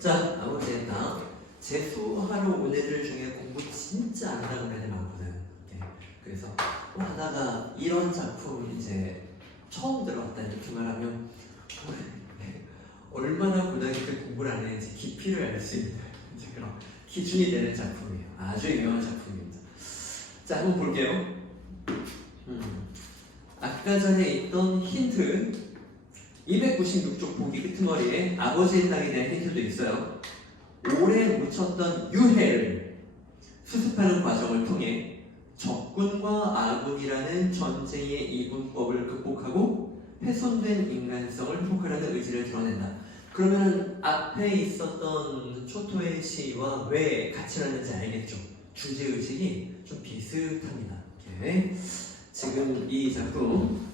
자, 아버지가 재수하러 온 애들 중에 공부 진짜 안 하는 애들 많거든. 네. 그래서 하다가 이런 작품 이제 처음 들어봤다 이렇게 말하면 얼마나 고등학교 때 공부를 안 했는지 깊이를 알 수 있는 이제 그런 기준이 되는 작품이에요. 아주 유명한 작품입니다. 자, 한번 볼게요. 아까 전에 있던 힌트 296쪽 보기 끄트머리에 아버지의 땅에 대한 힌트도 있어요. 오래 묻혔던 유해를 수습하는 과정을 통해 적군과 아군이라는 전쟁의 이분법을 극복하고 훼손된 인간성을 회복하려는 의지를 드러낸다. 그러면 앞에 있었던 초토의 시와 왜 같이 났는지 알겠죠? 주제의식이 좀 비슷합니다. 오케이. 지금 이 작품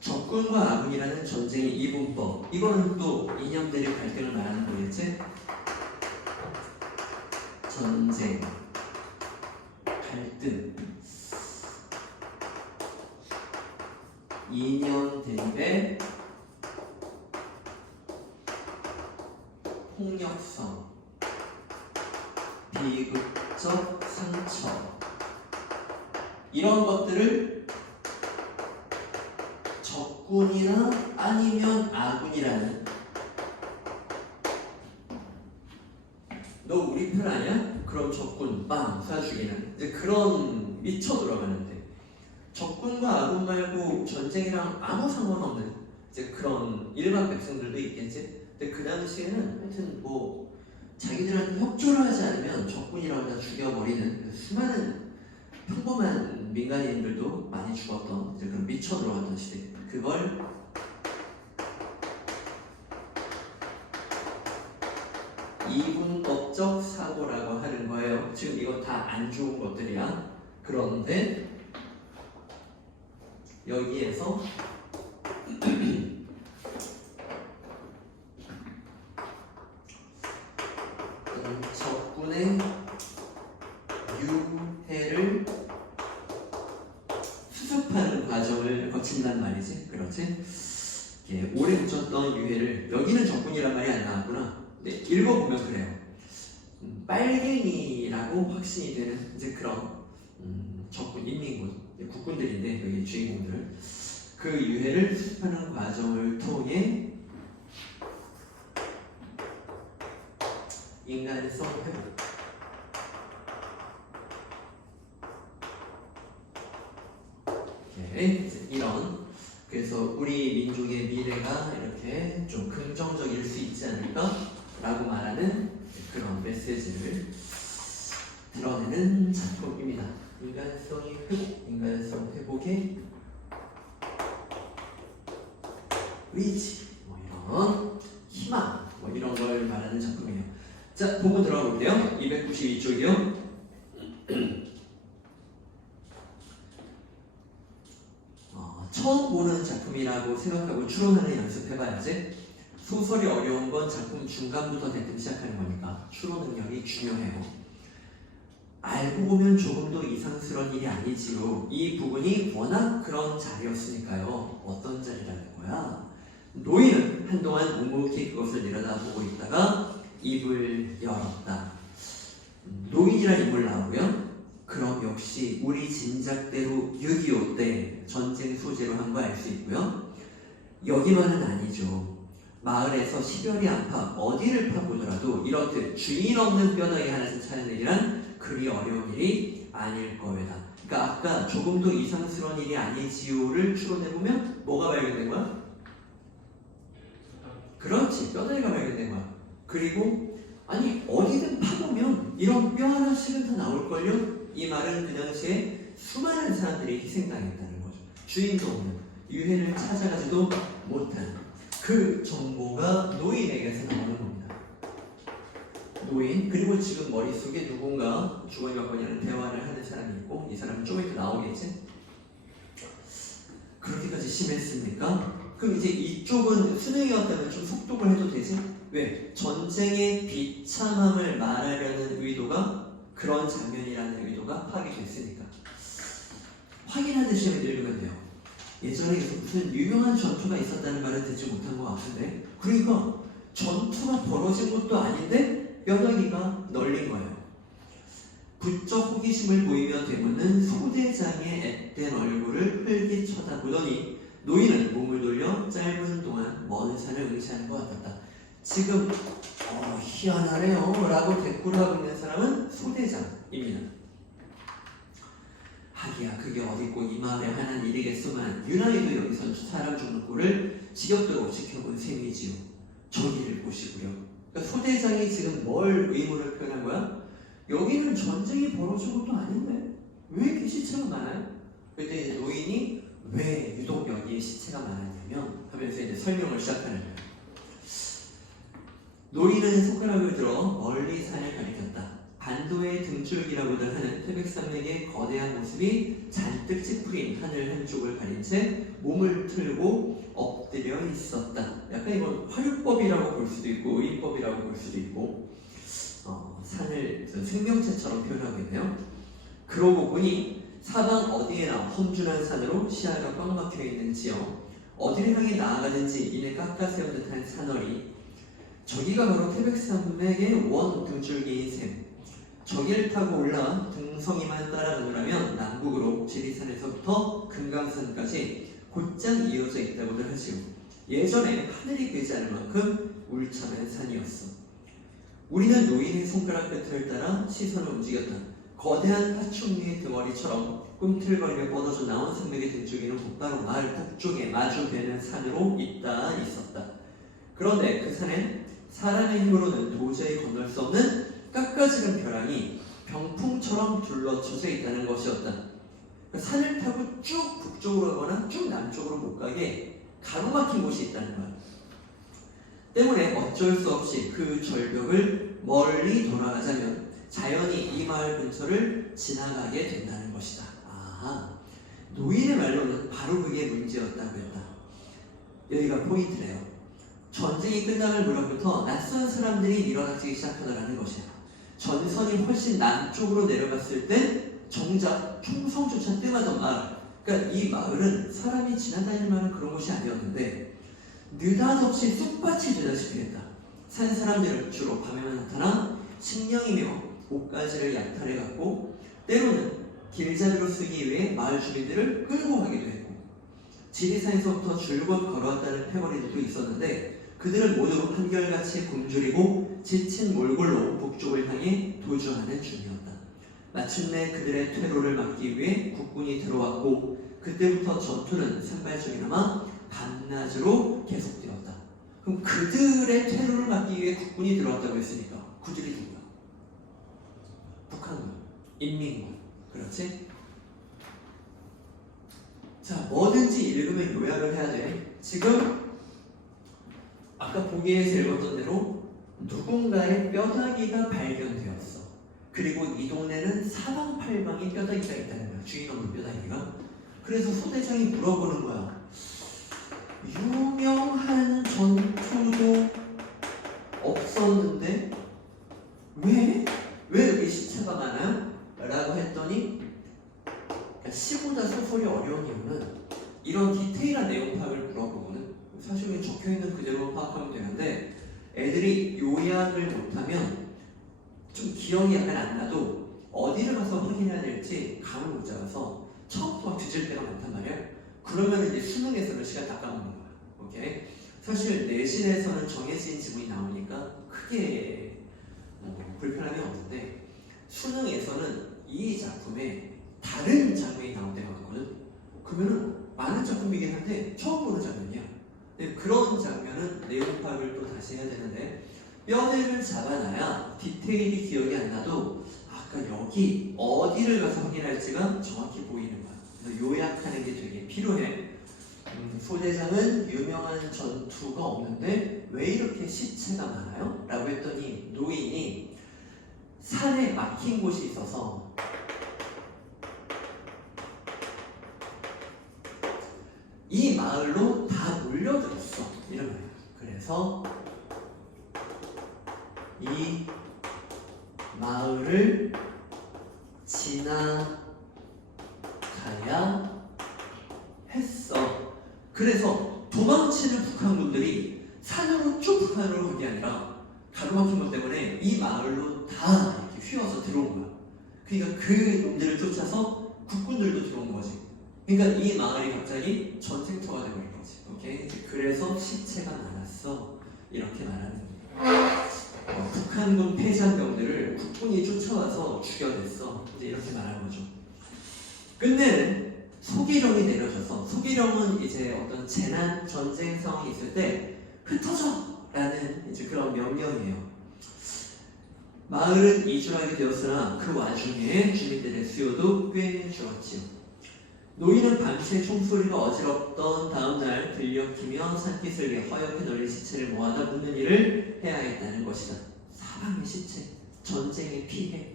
적군과 아군이라는 전쟁의 이분법, 이거는 또 이념들의 갈등을 말하는 거겠지? 전쟁, 갈등, 이념 대립의 폭력성, 비극적 상처, 이런 것들을 적군이나 아니면 아군이라는, 너 우리 편 아니야? 그럼 적군 빵 쏴 죽이는 이제 그런 미쳐 돌아가는데, 적군과 아군 말고 전쟁이랑 아무 상관없는 이제 그런 일반 백성들도 있겠지. 근데 그 당시에는 하여튼 뭐 자기들한테 협조를 하지 않으면 적군이라고 다 죽여버리는 수많은 평범한 민간인들도 많이 죽었던 이제 그런 미쳐 들어갔던 시대. 그걸 이분법적 사고라고 하는 거예요. 지금 이거 다 안 좋은 것들이야. 그런데 여기에서 적군의 유해를 수습하는 과정을 거친단 말이지. 그렇지? 오래 묻혔던 유해를, 여기는 적군이란 말이 안 나왔구나. 네, 읽어보면 그래요. 빨갱이라고 확신이 되는 이제 그런 적군 인민군 국군들인데, 여기 주인공들, 그 유해를 수습하는 과정을 통해 인간성 회복, 이런, 그래서 우리 민족의 미래가 이렇게 좀 긍정적일 수 있지 않을까? 라고 말하는 그런 메시지를 드러내는 작품입니다. 인간성의 회복, 인간성 회복의 의지, 뭐 이런 희망, 뭐 이런 걸 말하는 작품이에요. 자, 보고 들어가 볼게요. 292쪽이요. 처음 보는 작품이라고 생각하고 추론하는 연습해봐야지. 소설이 어려운 건 작품 중간부터 대뜸 시작하는 거니까 추론 능력이 중요해요. 알고 보면 조금도 이상스러운 일이 아니지요. 이 부분이 워낙 그런 자리였으니까요. 어떤 자리라는 거야? 노인은 한동안 묵묵히 그것을 내려다보고 있다가 입을 열었다. 노인이란 인물 나오고요. 그럼 역시 우리 짐작대로 6.25 때 전쟁 소재로 한 거 알 수 있고요. 여기만은 아니죠. 마을에서 시별이 안팎 어디를 파보더라도 이렇듯 주인 없는 뼈다귀 하나씩 찾는 일이란 그리 어려운 일이 아닐 거다. 그러니까 아까 조금도 이상스러운 일이 아니지요를 추론해보면 뭐가 발견된 거야? 그렇지, 뼈다귀가 발견된 거야. 그리고 아니 어디든 파보면 이런 뼈 하나씩은 다 나올걸요? 이 말은 그 당시에 수많은 사람들이 희생당했다는 거죠. 주인도 없는, 유해를 찾아가지도 못한 그 정보가 노인에게서 나오는 겁니다. 노인, 그리고 지금 머릿속에 누군가 주거니 받거니라는 대화를 하는 사람이 있고, 이 사람은 좀 이따 나오겠지? 그렇게까지 심했습니까? 그럼 이제 이쪽은 수능이었다면 좀 속독을 해도 되지? 왜? 전쟁의 비참함을 말하려는 의도가, 그런 장면이라는 의도가 파악이 됐으니까. 확인하듯이 읽으면 돼요. 예전에 무슨 유명한 전투가 있었다는 말은 듣지 못한 것 같은데, 그러니까 전투가 벌어진 것도 아닌데 뼈다귀가 널린 거예요. 부쩍 호기심을 보이며 대문은 소대장의 앳된 얼굴을 흘기 쳐다보더니 노인은 몸을 돌려 짧은 동안 먼 산을 응시하는 것 같았다. 지금 희한하네요 라고 대꾸를 하고 있는 사람은 소대장입니다. 하기야 그게 어딨고 이 마을에 하는 일이겠소만 유나이도 여기서 사람 죽는 꼴을 지겹도록 지켜본 셈이지요. 저기를 보시고요. 그러니까 소대장이 지금 뭘 의문을 표현한 거야? 여기는 전쟁이 벌어진 것도 아닌데 왜 이렇게 시체가 많아요? 그때 노인이 왜 유독 여기에 시체가 많았냐면 하면서 이제 설명을 시작하는 거예요. 노인은 손가락을 들어 멀리 산을 가리켰다. 반도의 등줄기라고들 하는 태백산맥의 거대한 모습이 잔뜩 찌푸린 하늘 한쪽을 가린 채 몸을 틀고 엎드려 있었다. 약간 이건 화류법이라고 볼 수도 있고 의법이라고 볼 수도 있고 산을 생명체처럼 표현하고 있네요. 그러고 보니 사방 어디에나 험준한 산으로 시야가 꽉 막혀 있는지요. 어디를 향해 나아가는지 이내 깎아 세운 듯한 산허리. 저기가 바로 태백산맥의 원 등줄기인 셈. 저기를 타고 올라 등성이만 따라가노라면 남북으로 지리산에서부터 금강산까지 곧장 이어져 있다고들 하지요. 예전에 하늘이 되지 않을 만큼 울창한 산이었어. 우리는 노인의 손가락 끝을 따라 시선을 움직였다. 거대한 파충류의 덩어리처럼 꿈틀거리며 뻗어져 나온 산맥의 등줄기는 곧바로 마을 북쪽에 마주되는 산으로 있었다. 그런데 그 산엔 사람의 힘으로는 도저히 건널 수 없는 깎아지른 벼랑이 병풍처럼 둘러쳐져 있다는 것이었다. 산을 타고 쭉 북쪽으로 가거나 쭉 남쪽으로 못 가게 가로막힌 곳이 있다는 거야. 때문에 어쩔 수 없이 그 절벽을 멀리 돌아가자면 자연히 이 마을 근처를 지나가게 된다는 것이다. 아하, 노인의 말로는 바로 그게 문제였다고 했다. 여기가 포인트래요. 전쟁이 끝나는 무렵부터 낯선 사람들이 밀어닥치기 시작하더라는 것이야. 전선이 훨씬 남쪽으로 내려갔을 때 정작 총성조차 뜸하던 마을, 그러니까 이 마을은 사람이 지나다닐 만한 그런 곳이 아니었는데 느닷없이 쑥밭이 되다시피 했다. 산 사람들은 주로 밤에만 나타나 식량이며 옷가지를 약탈해갔고 때로는 길잡이로 쓰기 위해 마을 주민들을 끌고 가기도 했고 지리산에서부터 줄곧 걸어왔다는 패거리들도 있었는데 그들은 모두 한결같이 굶주리고 지친 몰골로 북쪽을 향해 도주하는 중이었다. 마침내 그들의 퇴로를 막기 위해 국군이 들어왔고 그때부터 전투는 산발적이나마 밤낮으로 계속되었다. 그럼 그들의 퇴로를 막기 위해 국군이 들어왔다고 했으니까 그들이 누구야? 북한군, 인민군, 그렇지? 자, 뭐든지 읽으면 요약을 해야 돼. 지금 아까 보기에서 읽었던 대로 누군가의 뼈다귀가 발견되었어. 그리고 이 동네는 사방팔방에 뼈다귀가 있다는 거야. 주인 없는 뼈다귀가. 그래서 소대장이 물어보는 거야. 유명한 전투도 없었는데 왜 여기 시체가 많아요? 라고 했더니 시보다 소설이 어려운 이유는 이런 디테일한 내용 파악을 물어보고는 사실 적혀있는 그대로 파악하면 되는데 애들이 요약을 못하면 좀 기억이 약간 안 나도 어디를 가서 확인해야 될지 감을 못 잡아서 처음부터 막 뒤질 때가 많단 말이야. 그러면 이제 수능에서는 시간 다 까먹는 거야. 오케이? 사실 내신에서는 정해진 지문이 나오니까 크게 불편함이 없는데 수능에서는 이 작품에 다른 장면이 나올 때가 많거든. 그러면은 많은 작품이긴 한데 처음 보는 장면이야. 근데 그런 장면은 내용 파악을 또 다시 해야 되는데 뼈대를 잡아놔야 디테일이 기억이 안 나도 아까 여기 어디를 가서 확인할지가 정확히 보이는 거야. 그래서 요약하는 게 되게 필요해. 소대장은 유명한 전투가 없는데 왜 이렇게 시체가 많아요? 라고 했더니 노인이 산에 막힌 곳이 있어서 이 마을로 다 몰려들었어. 이런 거예요. 그래서 이 마을을 지나가야 했어. 그래서 도망치는 북한군들이 산으로 쭉 북한으로 간 게 아니라 가로막힌 것 때문에 이 마을로 다 이렇게 휘어서 들어온 거야. 그러니까 그 놈들을 쫓아서 국군들도 들어온 거지. 그러니까 이 마을이 갑자기 전쟁터가 되버린 거지. 오케이? 그래서 시체가 많았어. 이렇게 말하는 거야. 북한군 폐장병들을 국군이 쫓아와서 죽여냈어. 이제 이렇게 말하는 거죠. 끝내는 소기령이 내려져서, 소기령은 이제 어떤 재난, 전쟁 상황이 있을 때 흩어져! 라는 이제 그런 명령이에요. 마을은 이주하게 되었으나 그 와중에 주민들의 수요도 꽤 줄었지요. 노인은 밤새 총소리가 어지럽던 다음날 들녘이며 산기슭에 허옇게 널린 시체를 모아다 묻는 일을 해야 했다는 것이다. 사방의 시체, 전쟁의 피해.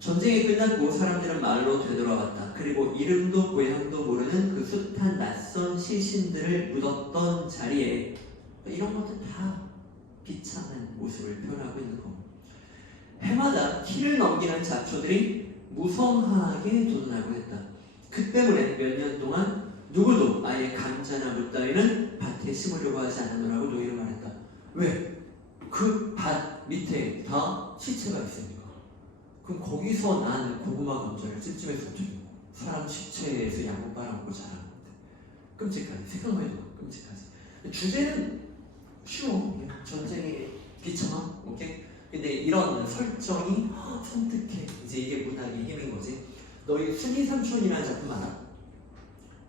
전쟁이 끝났고 사람들은 마을로 되돌아왔다. 그리고 이름도 고향도 모르는 그 숱한 낯선 시신들을 묻었던 자리에 이런 것들 다 비참한 모습을 표현하고 있는 겁니다. 해마다 키를 넘기는 잡초들이 무성하게 돋아나고 했다. 그 때문에 몇 년 동안 누구도 아예 감자나 무 따위는 밭에 심으려고 하지 않았노라고 노인은 말했다. 왜? 그 밭 밑에 다 시체가 있으니까. 그럼 거기서 난 고구마 감자를 찝찝해서 어떻게 먹어? 사람 시체에서 양고 빨아먹고 자라는 건데. 끔찍하지. 생각만 해도 끔찍하지. 주제는 쉬워. 전쟁의 비참함. 오케이? 근데 이런 설정이 섬뜩해. 이제 이게 문학의 힘인 거지. 너희 순이삼촌이라는 작품 알아?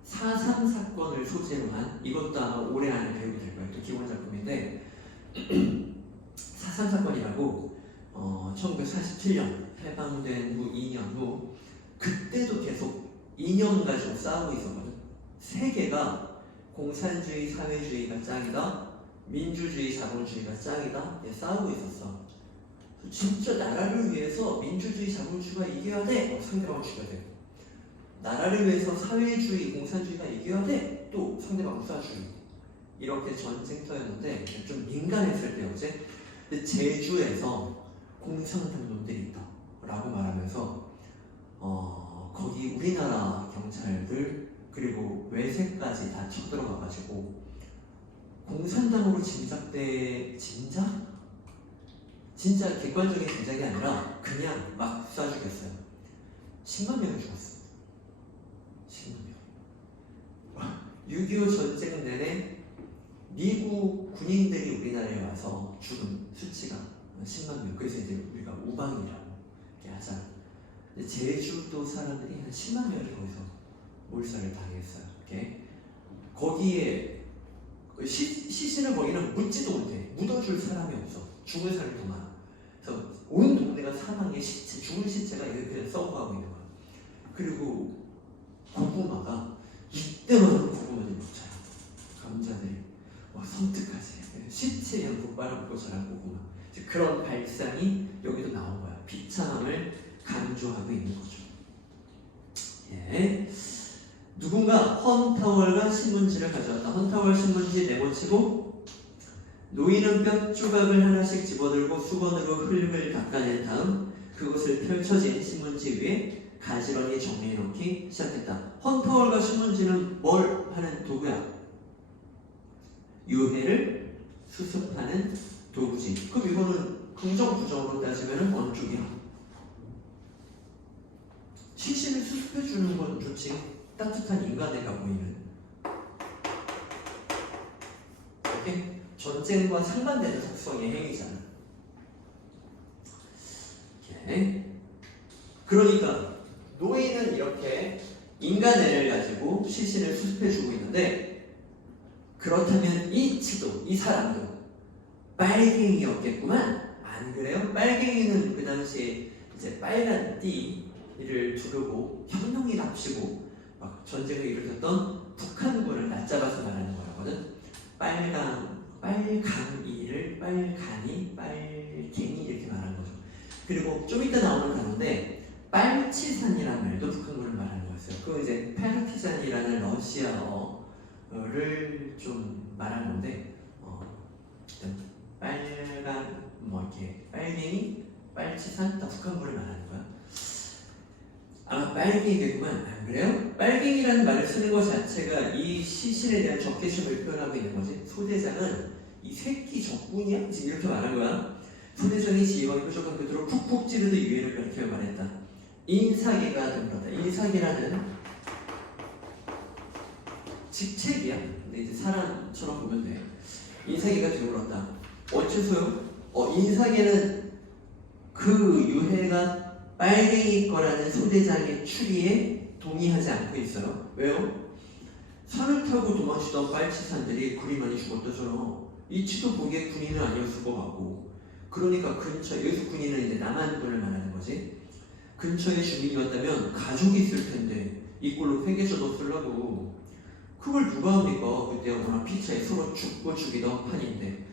4.3 사건을 소재로 한, 이것도 아마 올해 안에 배우게 될 거예요. 또 기본 작품인데 4.3 사건이라고 1947년 해방된 후 2년 후 그때도 계속 이념 가지고 싸우고 있었거든. 세계가 공산주의 사회주의가 짱이다, 민주주의 자본주의가 짱이다, 싸우고 있었어. 진짜 나라를 위해서 민주주의 자본주의가 이겨야 돼. 상대방을 죽여야 돼. 나라를 위해서 사회주의 공산주의가 이겨야 돼. 또 상대방을 쏴주고. 이렇게 전쟁터였는데 좀 민감했을 때였지. 근데 제주에서 공산당놈들이 있다 라고 말하면서 거기 우리나라 경찰들 그리고 외세까지 다 쳐들어가가지고 공산당으로 진짜 객관적인 진작이 아니라 그냥 막 쏴 죽였어요. 10만 명이 죽었어. 10만 명. 6.25 전쟁 내내 미국 군인들이 우리나라에 와서 죽은 수치가 10만 명. 그래서 이제 우리가 우방이라고 이렇게 하잖아. 근데 제주도 사람들이 한 10만 명이 거기서 몰살을 당했어요. 이렇게. 거기에 시신을 거기는 묻지도 못해. 묻어줄 사람이 없어. 죽을 사람이 더 많아. 그래서 온 동네가 사방에 시체, 죽은 시체가 이렇게 썩어가고 있는 거야. 그리고 고구마가 이때만 고구마들이 붙여요. 감자들이 와 섬뜩하지. 시체 양쪽 빨아먹고 자란 고구마. 그런 발상이 여기도 나온 거야. 비참함을 강조하고 있는 거죠. 예. 누군가 헌타월과 신문지를 가져왔다. 헌타월 신문지 네모치고 노인은 뼈 조각을 하나씩 집어들고 수건으로 흙을 닦아낸 다음 그것을 펼쳐진 신문지 위에 가지런히 정리해놓기 시작했다. 헌터월과 신문지는 뭘 하는 도구야? 유해를 수습하는 도구지. 그럼 이거는 긍정 부정으로 따지면 어느 쪽이야? 시신을 수습해주는 건 좋지. 따뜻한 인간애가 보이는. 이렇게 전쟁과 상반되는 특성의 행위잖아. 이렇게. 그러니까 노예는 이렇게 인간애를 가지고 시신을 수습해주고 있는데, 그렇다면 이 치도, 이 사람도 빨갱이였겠구만. 안 그래요? 빨갱이는 그 당시에 이제 빨간 띠를 두르고 혁명이랍시고 막 전쟁을 일으켰던 북한군을 낮잡아서 말하는 거라거든. 빨강이를 빨간이, 빨갱이 이렇게 말하는 거죠. 그리고 좀 이따 나오는 단어인데 빨치산이라는 말도 북한군을 말하는 거였어요. 그건 이제 파르티잔이라는 러시아어를 좀 말하는 건데, 빨간 뭐 이렇게 빨갱이, 빨치산 다 북한군을 말하는 거야. 아마 빨갱이겠구만. 안 그래요? 빨갱이라는 말을 쓰는 것 자체가 이 시신에 대한 적개심을 표현하고 있는 거지. 소대장은 이 새끼 적군이야? 지금 이렇게 말한 거야. 소대장이 지휘관이 무조건 그대로 푹푹 찌르듯 유해를 가리켜 말했다. 인사계가 등불었다. 인사계라는 직책이야. 근데 이제 사람처럼 보면 돼. 인사계가 등불었다. 어째서요? 인사계는 그 유해가 빨갱이 거라는 소대장의 추리에 동의하지 않고 있어요. 왜요? 산을 타고 도망치던 빨치산들이 그리 많이 죽었다잖아. 이치도 보기에 군인은 아니었을 것 같고, 그러니까 근처에, 여기서 군인은 이제 남한군을 말하는 거지. 근처에 주민이었다면 가족이 있을 텐데 이 꼴로 회계져도 쓰려고. 그걸 누가 합니까? 그때 워낙 피차에 서로 죽고 죽이던 판인데.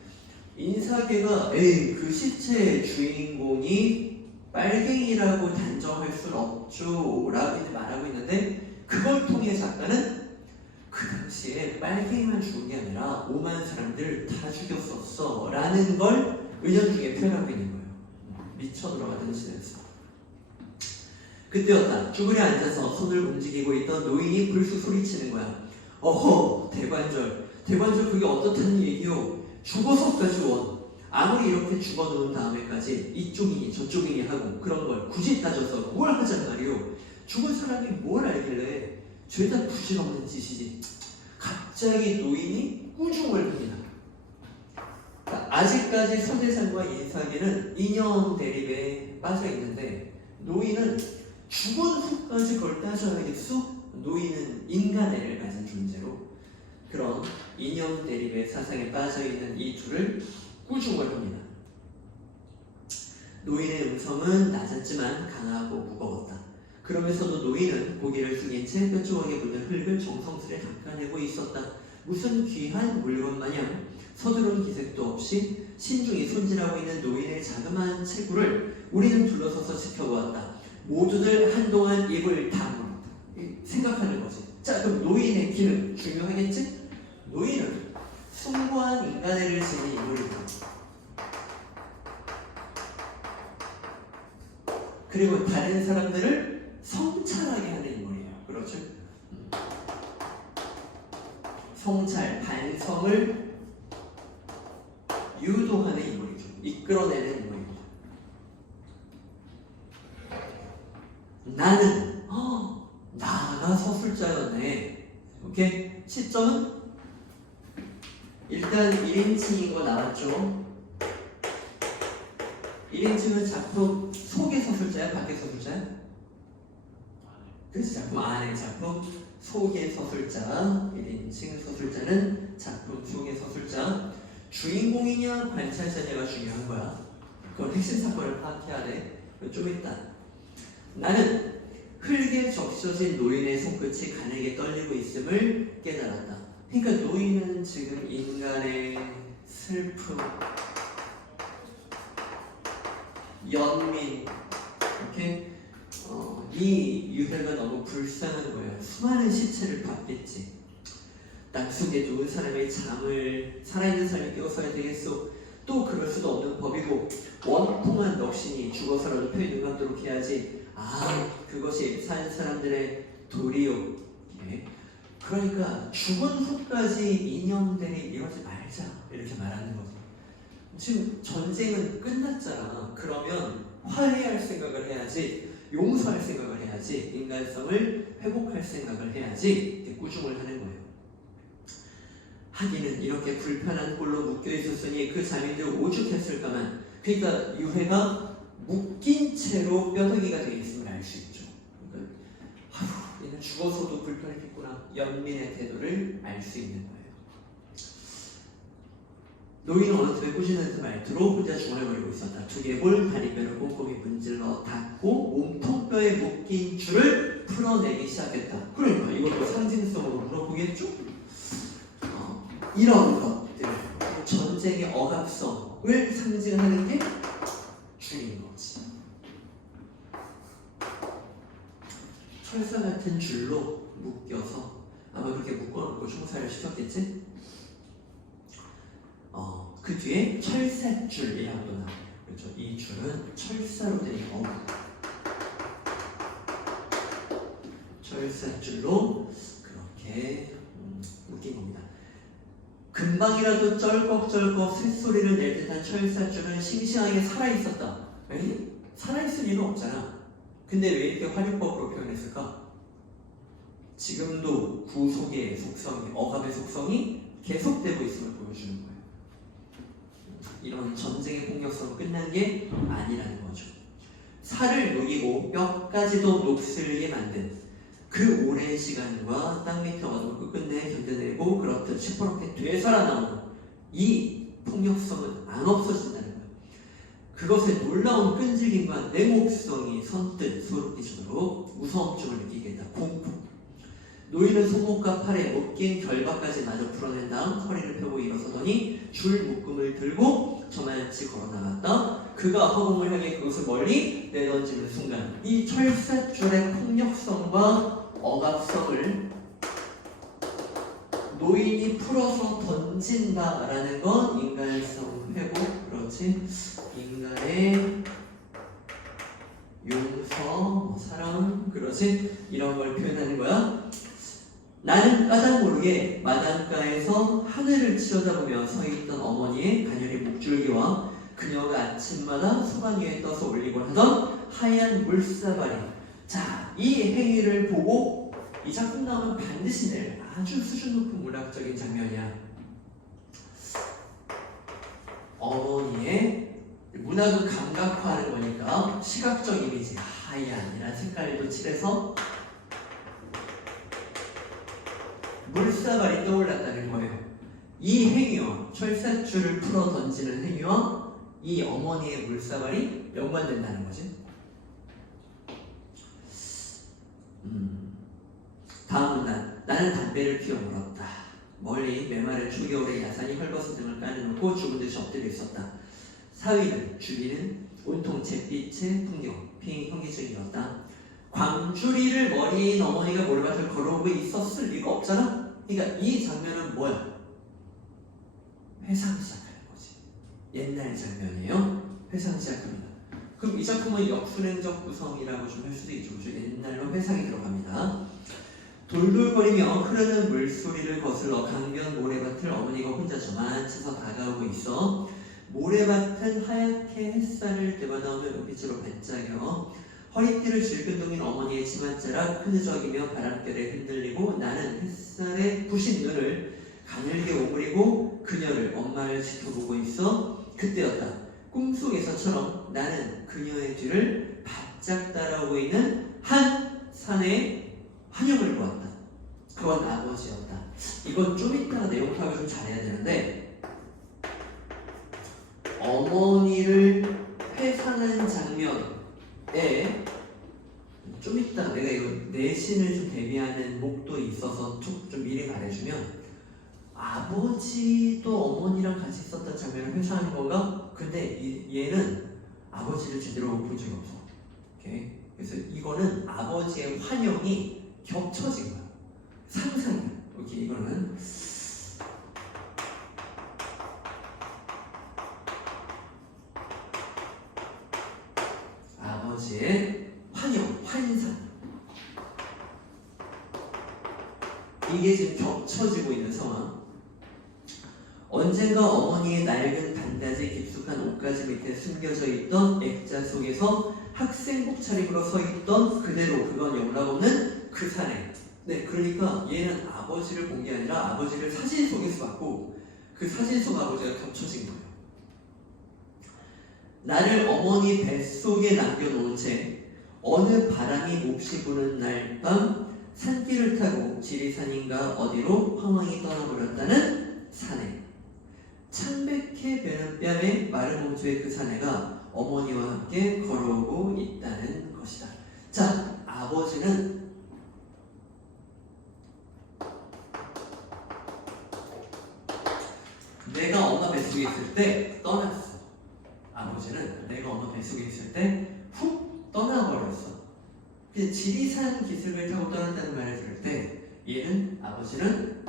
인사계가 그 시체의 주인공이 빨갱이라고 단정할 순 없죠 라고 이제 말하고 있는데, 그걸 통해 작가는 그 당시에 빨갱이만 죽은 게 아니라 5만 사람들 다 죽였었어 라는 걸 은연중에 표현하고 있는 거예요. 미쳐 들어가던 시대였어. 그때였다. 쭈그려 앉아서 손을 움직이고 있던 노인이 불쑥 소리치는 거야. 어허, 대관절 그게 어떻다는 얘기요? 죽어서까지 원. 아무리 이렇게 죽어놓은 다음에까지 이쪽이니 저쪽이니 하고 그런 걸 굳이 따져서 뭘 하잔 말이오. 죽은 사람이 뭘 알길래 죄다 부질없는 짓이지. 갑자기 노인이 꾸중을 합니다. 아직까지 소대장과 인사계는 인연 대립에 빠져 있는데, 노인은 죽은 후까지 그걸 따져야겠어? 노인은 인간애를 가진 존재로 그런 인연 대립의 사상에 빠져 있는 이 둘을 꾸중을 합니다. 노인의 음성은 낮았지만 강하고 무거웠다. 그러면서도 노인은 고개를 숙인 채 뼈조각에 묻은 흙을 정성스레 닦아내고 있었다. 무슨 귀한 물건 마냥 서두른 기색도 없이 신중히 손질하고 있는 노인의 자그마한 체구를 우리는 둘러서서 지켜보았다. 모두들 한동안 입을 다물었다. 생각하는 거지. 자, 그럼 노인의 기능 중요하겠지? 노인은 숭고한 인간애를 지닌 인물이다. 그리고 다른 사람들을 성찰하게 하는 인물이에요. 그렇죠? 성찰, 반성을 유도하는 인물이죠. 이끌어내는 인물입니다. 나는 나가 서술자였네. 오케이? 시점은 일단 1인칭인 거 나왔죠. 1인칭은 작품 속의 서술자야? 밖의 서술자야? 그래서 작품 안의 작품 속의 서술자. 1인칭 서술자는 작품 속의 서술자. 주인공이냐 관찰자냐가 중요한 거야. 그건 핵심 사건을 파악해야 돼. 좀 이따. 나는 흙에 적셔진 노인의 손끝이 가늘게 떨리고 있음을 깨달았다. 그러니까 노인은 지금 인간의 슬픔, 연민, 이렇게 이 유해가 너무 불쌍한 거예요. 수많은 시체를 봤겠지. 땅속에 누운 사람의 잠을 살아있는 사람이 깨워서야 되겠소. 또 그럴 수도 없는 법이고, 원통한 넋신이 죽어서라도 편히 눈 감도록 해야지. 그것이 산 사람들의 도리요. 예. 그러니까 죽은 후까지 인연들이 이러지 말자 이렇게 말하는 거죠. 지금 전쟁은 끝났잖아. 그러면 화해할 생각을 해야지, 용서할 생각을 해야지, 인간성을 회복할 생각을 해야지, 이렇게 꾸중을 하는 거예요. 하기는 이렇게 불편한 꼴로 묶여 있었으니 그 자민들 오죽했을까만. 그러니까 유해가 묶인 채로 뼈다귀가 되어 있음을 알 수 있죠. 그러니까 얘는 죽어서도 불편했겠구나. 연민의 태도를 알 수 있는 거예요. 노인은 어느 틈에 꾸짖는 듯 말투로 혼자 중얼거리고 있었다. 두개골 다리뼈를 꼼꼼히 문질러 닫고 몸통뼈에 묶인 줄을 풀어내기 시작했다. 그러니까 이것도 상징성으로 물어보겠죠? 이런 것들, 전쟁의 억압성을 상징하는 게 줄인 거지. 철사 같은 줄로 묶여서 아마 그렇게 묶어놓고 총살을 시켰겠지? 그 뒤에 철사줄이라고 나와요. 그렇죠? 이 줄은 철사로 된 어묵. 철사줄로 그렇게 묶인 겁니다. 금방이라도 쩔꺽쩔꺽 쇳소리를 낼 듯한 철사줄은 싱싱하게 살아있었다. 에이? 살아있을 리는 없잖아. 근데 왜 이렇게 활용법으로 표현했을까? 지금도 구속의 속성이, 억압의 속성이 계속되고 있음을 보여주는 거예요. 이런 전쟁의 폭력성은 끝난 게 아니라는 거죠. 살을 녹이고 뼈까지도 녹슬게 만든 그 오랜 시간과 땅 밑에 어둠을 끝내 견뎌내고 그렇듯 시퍼렇게 되살아나오는 이 폭력성은 안 없어진다는 거예요. 그것의 놀라운 끈질김과 냉혹성이 선뜻 소름 끼치도록 무서움증을 느끼게 했다. 공포. 노인은 손목과 팔에 묶인 결박까지 마저 풀어낸 다음 허리를 펴고 일어서더니 줄 묶음을 들고 저만치 걸어나갔다. 그가 허공을 향해 그것을 멀리 내던지는 순간 이 철사줄의 폭력성과 억압성을 노인이 풀어서 던진다라는 건 인간성 회복, 그렇지? 인간의 용서, 사랑, 그렇지? 이런 걸 표현하는 거야. 나는 까닭 모르게 마당가에서 하늘을 치러다보며 서있던 어머니의 가녀린 목줄기와 그녀가 아침마다 소방 위에 떠서 올리곤 하던 하얀 물사발이, 자, 이 행위를 보고 이 작품 나오면 반드시 낼 아주 수준 높은 문학적인 장면이야. 어머니의 문학은 감각화하는 거니까 시각적 이미지, 하얀이라는 색깔도 칠해서 물사발이 떠올랐다는 거예요. 이 행위와 철사줄을 풀어 던지는 행위와 이 어머니의 물사발이 연관된다는 거지. 다음은 나는 담배를 피워 물었다. 멀리 메마른 초겨울의 야산이 헐벗은 등을 까내놓고 죽은 듯이 엎드려 있었다. 사위는 주위는 온통 잿빛의 풍경, 현기증이었다. 광주리를 머리인 어머니가 모래밭을 걸어오고 있었을 리가 없잖아. 그러니까 이 장면은 뭐야? 회상 시작하는 거지. 옛날 장면이에요. 회상 시작합니다. 그럼 이 작품은 역순행적 구성이라고 좀 할 수도 있죠. 옛날로 회상이 들어갑니다. 돌돌거리며 흐르는 물소리를 거슬러 강변 모래밭을 어머니가 혼자 저만치서 다가오고 있어. 모래밭은 하얗게 햇살을 되받아오며 눈빛으로 반짝여. 허리띠를 질끈 동인 어머니의 치맛자락 흐느적이며 바람결에 흔들리고 나는 햇살에 부신 눈을 가늘게 오므리고 그녀를, 엄마를 지켜보고 있어. 그때였다. 꿈속에서처럼 나는 그녀의 뒤를 바짝 따라오고 있는 한 산의 환영을 보았다. 그건 아버지였다. 이건 좀 이따가 내용 파악을 좀 잘해야 되는데, 어머니를 회상한 장면에 좀 이따 내가 이거 내신을 좀 대비하는 목도 있어서 좀 미리 말해주면, 아버지도 어머니랑 같이 있었던 장면을 회상하는 건가? 근데 얘는 아버지를 제대로 본 적이 없어. 오케이? 그래서 이거는 아버지의 환영이 겹쳐진 거야. 상상이야. 오케이, 이거는 아버지의 환영, 환상. 이게 지금 겹쳐지고 있는 상황. 언젠가 어머니의 낡은 반다지 깊숙한 옷가지 밑에 숨겨져 있던 액자 속에서 학생복 차림으로 서 있던 그대로, 그건 영락없는 그 산에. 네, 그러니까 얘는 아버지를 본 게 아니라 아버지를 사진 속에서 봤고 그 사진 속 아버지가 겹쳐진 거예요. 나를 어머니 뱃속에 남겨놓은 채 어느 바람이 몹시 부는 날 밤 산길을 타고 지리산인가 어디로 황황히 떠나버렸다는 사내. 창백해 배는 뺨에 마른 몸조의 그 사내가 어머니와 함께 걸어오고 있다는 것이다. 자, 아버지는 내가 엄마 뱃속에 있을 때 떠났어. 아버지는 내가 엄마 뱃속에 있을 때 훅 떠나버렸어. 근데 지리산 기슭을 타고 떠났다는 말을 들을 때 얘는, 아버지는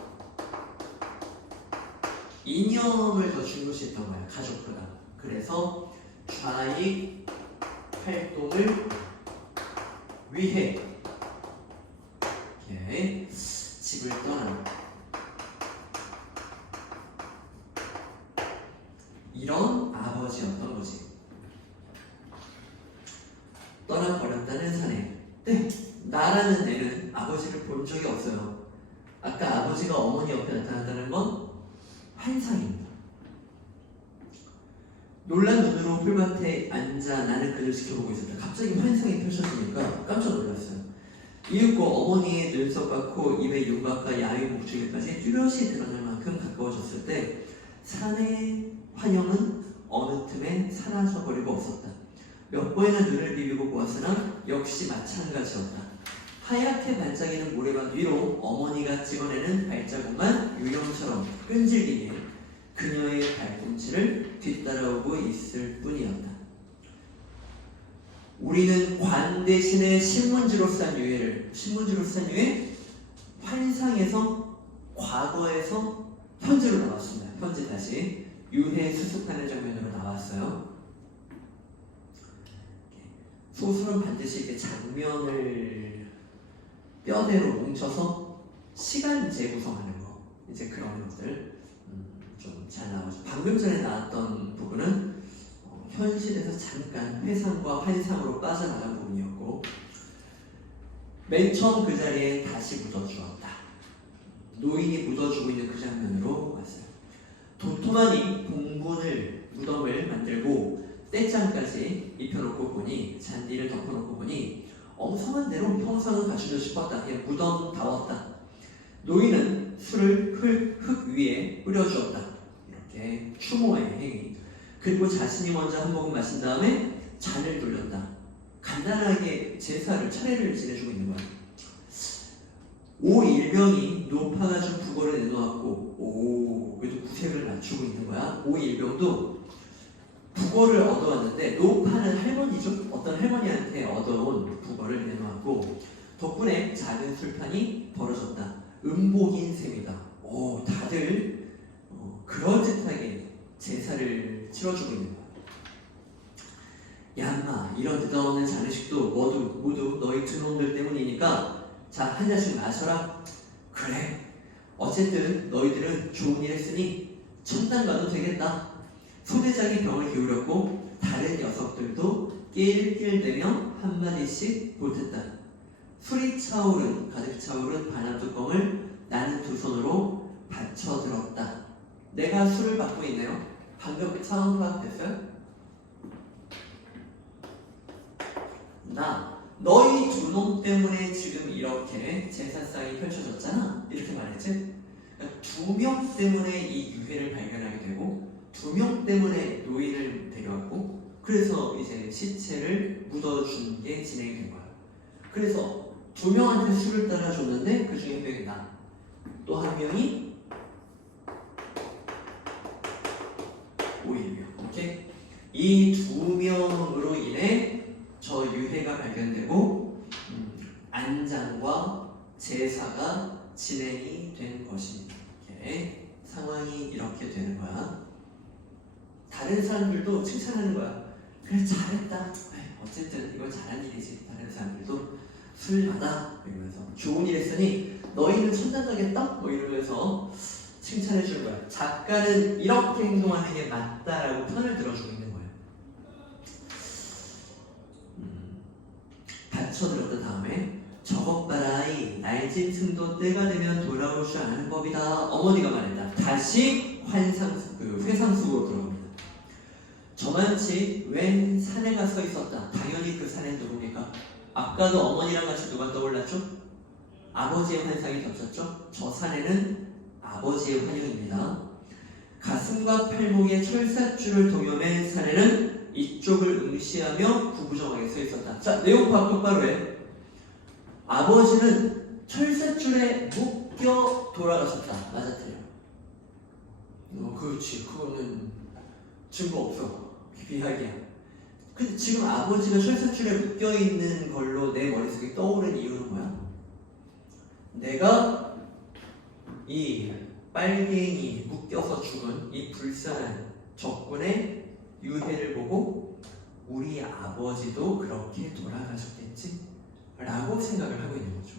이념을 더 중요시했던 거야. 가족보다. 그래서 좌익 활동을 위해 오케이. 집을 떠난 이런 아버지였던 거지. 떠나버렸다는 사내. 네, 나라는 애는 아버지를 본 적이 없어요. 아까 아버지가 어머니 옆에 나타났다는 건 환상입니다. 놀란 눈으로 풀밭에 앉아 나는 그를 지켜보고 있었다. 갑자기 환상이 펼쳐지니까 깜짝 놀랐어요. 이윽고 어머니의 눈썹과 코, 입의 윤곽과 야유 목줄기까지 뚜렷이 드러날 만큼 가까워졌을 때 산의 환영은 어느 틈에 사라져버리고 없었다. 몇 번이나 눈을 비비고 보았으나 역시 마찬가지였다. 하얗게 반짝이는 모래밭 위로 어머니가 찍어내는 발자국만 유령처럼 끈질기게 그녀의 발꿈치를 뒤따라오고 있을 뿐이었다. 우리는 관 대신에 신문지로 쓴 유해를, 신문지로 쓴 유해, 환상에서 과거에서 현재로 나왔습니다. 현재 다시 유해 수습하는 장면으로 나왔어요. 소설은 반드시 이렇게 장면을 뼈대로 뭉쳐서 시간 재구성하는 거, 이제 그런 것들 좀 잘 나오죠. 방금 전에 나왔던 부분은 현실에서 잠깐 회상과 환상으로 빠져나간 부분이었고, 맨 처음 그 자리에 다시 묻어주었다. 노인이 묻어주고 있는 그 장면으로 왔어요. 도톰하니 봉분을 무덤을 만들고 떼장까지 입혀놓고 보니, 잔디를 덮어놓고 보니 엉성한 대로 형상은 갖추려 싶었다. 그냥 무덤다웠다. 노인은 술을 흙 위에 뿌려주었다. 이렇게 추모의 행위. 그리고 자신이 먼저 한 모금 마신 다음에 잔을 돌렸다. 간단하게 제사를, 차례를 지내주고 있는 거야. 오일병이 노파가 준 북어를 내놓았고, 그래도 구색을 맞추고 있는 거야. 오일병도 북어를 얻어왔는데, 노파는 할머니죠. 어떤 할머니한테 얻어온 북어를 내놓았고, 덕분에 작은 술판이 벌어졌다. 음복인 셈이다. 다들 그럴듯하게 제사를 치러주고 있는 거야. 야마, 이런 느닷없는 장례식도 모두 너희 두 놈들 때문이니까 자, 한 잔씩 마셔라. 그래, 어쨌든 너희들은 좋은 일 했으니 천당 가도 되겠다. 소대장이 병을 기울였고 다른 녀석들도 낄낄대며 한마디씩 보탰다. 술이 가득 차오른 반합 뚜껑을 나는 두 손으로 받쳐들었다. 내가 술을 받고 있네요. 방금 상황 파악됐어요? 나 너희 두 놈 때문에 지금 이렇게 제사상이 펼쳐졌잖아. 이렇게 말했지? 그러니까 2명 때문에 이 유해를 발견하게 되고 2명 때문에 노인을 데려왔고, 그래서 이제 시체를 묻어준 게 진행이 된 거야. 그래서 2명한테 술을 따라줬는데 그 중에 한 명이 나, 또 한 명이 오일명. 오케이? 이 2명으로 인해 저 유해가 발견되고 안장과 제사가 진행이 된 것입니다. 오케이? 상황이 이렇게 되는 거야. 다른 사람들도 칭찬하는 거야. 그래, 잘했다. 어쨌든 이건 잘한 일이지. 다른 사람들도 술 받아 이러면서 좋은 일 했으니 너희는 천당 가겠다? 뭐 이러면서 칭찬해 주는 거야. 작가는 이렇게 행동하는 게 맞다라고 편을 들어주고 있는 거예요. 받쳐들었던 다음에 저것 봐라, 이 날진 승도 때가 되면 돌아올 줄 아는 법이다. 어머니가 말했다. 다시 회상 속으로 들어갑니다. 저만치 웬 사내가 서 있었다. 당연히 그 사내는 누굽니까? 아까도 어머니랑 같이 누가 떠올랐죠? 아버지의 환상이 겹쳤죠? 저 사내는 아버지의 환영입니다. 가슴과 팔목에 철사줄을 동여맨 사내는 이쪽을 응시하며 구부정하게 서 있었다. 자, 내용 파악 똑바로 해. 아버지는 철사줄에 묶여 돌아가셨다. 맞아, 틀려? 그렇지. 그거는 증거 없어. 비약이야. 근데 지금 아버지가 철사줄에 묶여있는 걸로 내 머릿속에 떠오른 이유는 뭐야? 내가 이 빨갱이 묶여서 죽은 이 불쌍한 적군의 유해를 보고 우리 아버지도 그렇게 돌아가셨겠지? 라고 생각을 하고 있는 거죠.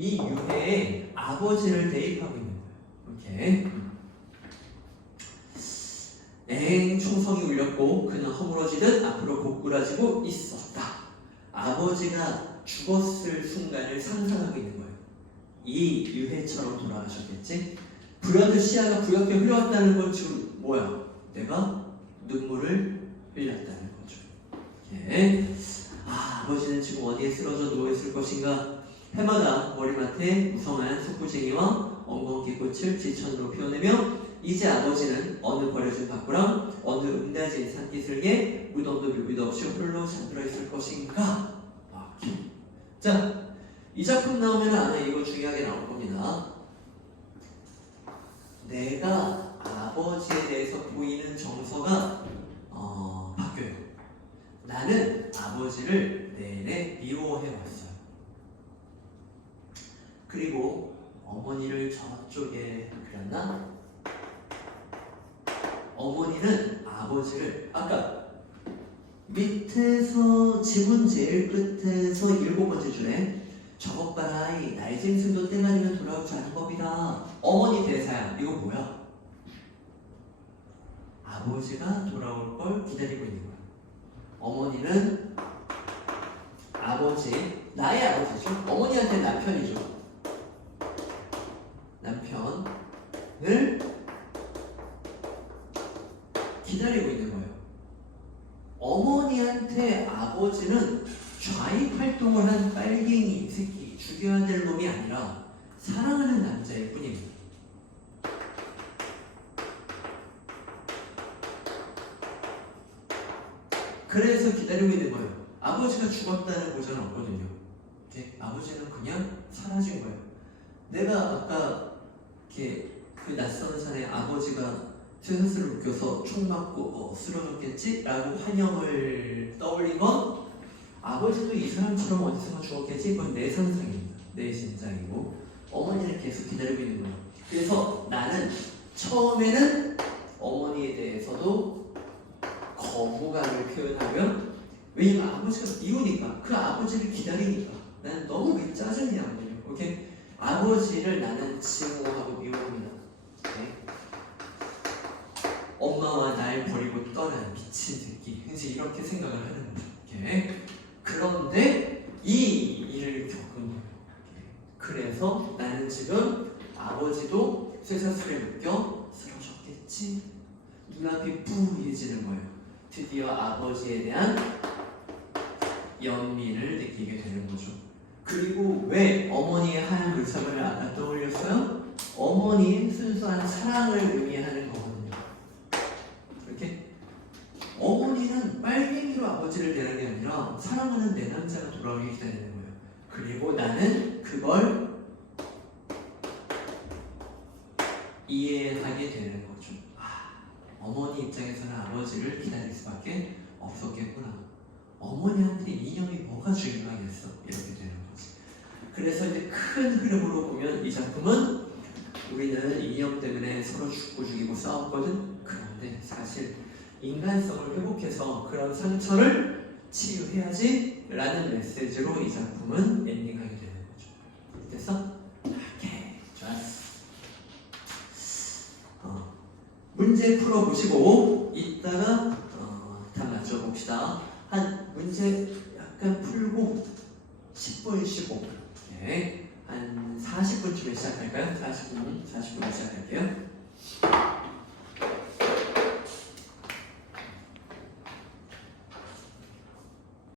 이 유해에 아버지를 대입하고 있는 거예요. 이렇게. 총성이 울렸고 그는 허물어지듯 앞으로 고꾸라지고 있었다. 아버지가 죽었을 순간을 상상하고 있는 거예요. 이 유해처럼 돌아가셨겠지? 불현듯 시야가 부엽게 흘러왔다는 건 지금 뭐야? 내가 눈물을 흘렸다는 거죠. 예. 아버지는 지금 어디에 쓰러져 누워있을 것인가? 해마다 머리맡에 무성한 속구쟁이와 엉겅퀴 꽃을 지천으로 피워내며 이제 아버지는 어느 버려진 바꾸랑 어느 음다진 산기슭에 무덤도 묘비도 없이 홀로 잠들어 있을 것인가? 자, 이 작품 나오면 아마 이거 중요하게 나올 겁니다. 내가 아버지에 대해서 보이는 정서가 바뀌어요. 나는 아버지를 내내 미워해왔어요. 그리고 어머니를 저쪽에 그렸나? 어머니는 아버지를 아까 밑에서 지문 제일 끝에서 7번째 줄에 저것 봐라 이 날짐승도 때만이면 돌아오지 않은 법이다. 어머니 대사야. 이거 뭐야? 아버지가 돌아올 걸 기다리고 있는 거야. 어머니는 아버지, 나의 아버지죠. 어머니한테 남편이죠. 남편을 기다리고 있는 거예요. 어머니한테 아버지는 좌익 활동을 한 빨갱이 새끼 죽여야 될 놈이 아니라 사랑하는 남자일 뿐입니다. 그래서 기다리고 있는 거예요. 아버지가 죽었다는 보장은 없거든요. 아버지는 그냥 사라진 거예요. 내가 아까 이렇게 그 낯선 산에 아버지가 쇠사슬을 묶여서 총 맞고 쓰러졌겠지? 라고 환영을 떠올린 건 아버지도 이 사람처럼 어디선가 죽었겠지? 그건 내 상상입니다. 내 심장이고 어머니를 계속 기다리고 있는 거예요. 그래서 나는 처음에는 어머니에 대해서도 거부감을 표현하면 왜냐면 아버지가 미우니까 그 아버지를 기다리니까 나는 너무 그게 짜증이 나거든요. 오케이? 아버지를 나는 증오하고 미워합니다. 오케이? 엄마와 날 버리고 떠난 미친 새끼 이제 이렇게 생각을 하는 거예요. 그런데 이 일을 겪은 거예요. 그래서 나는 지금 아버지도 쇠사슬에 묶여 쓰러졌겠지. 눈앞이 뿌얘지는 거예요. 드디어 아버지에 대한 연민을 느끼게 되는 거죠. 그리고 왜 어머니의 하얀 물사발을 아까 떠올렸어요? 어머니의 순수한 사랑을 의미하는 거거든요. 어머니는 빨갱이로 아버지를 대하는 게 아니라 사랑하는 내 남자가 돌아오길 기다리는 거예요. 그리고 나는 그걸 이해하게 되는 거죠. 어머니 입장에서는 아버지를 기다릴 수밖에 없었겠구나. 어머니한테 이념이 뭐가 중요하겠어? 이렇게 되는 거지. 그래서 이제 큰 흐름으로 보면 이 작품은 우리는 이념 때문에 서로 죽고 죽이고 싸웠거든. 그런데 사실 인간성을 회복해서 그런 상처를 치유해야지 라는 메시지로 이 작품은 엔딩하게 되는 거죠. 됐어? 오케이, 좋았어. 문제 풀어보시고 이따가 답 맞춰봅시다. 한 문제 약간 풀고 10분 쉬고 한 40분쯤에 시작할까요? 40분에 시작할게요.